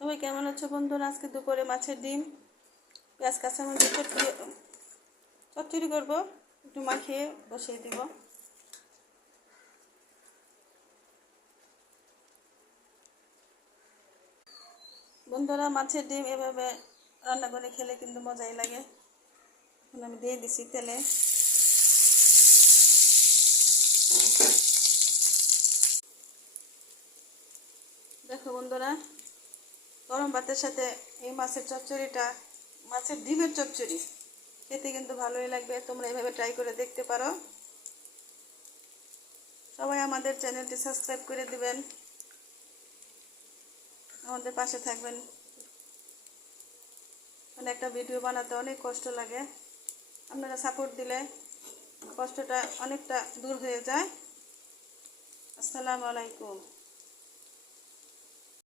সবাই কেমন আছো বন্ধুরা? আজকে দুপুরে মাছের ডিম পেঁয়াজ কাঁচামরিচ চচ্চড়ি করবো, একটু মাখিয়ে বসিয়ে দিব। বন্ধুরা, মাছের ডিম এভাবে রান্না করে খেলে কিন্তু মজাই লাগে। এখন আমি দিয়ে দিছি তেলে। দেখো বন্ধুরা, গরম ভাতের সাথে এই মাছের চচ্চড়িটা, মাছের ডিমের চচ্চড়ি খেতে কিন্তু ভালোই লাগবে। তোমরা এভাবে ট্রাই করে দেখতে পারো। সবাই আমাদের চ্যানেলটি সাবস্ক্রাইব করে দিবেন, আমাদের পাশে থাকবেন। মানে একটা ভিডিও বানাতে অনেক কষ্ট লাগে, আপনারা সাপোর্ট দিলে কষ্টটা অনেকটা দূর হয়ে যায়। আসসালামু আলাইকুম।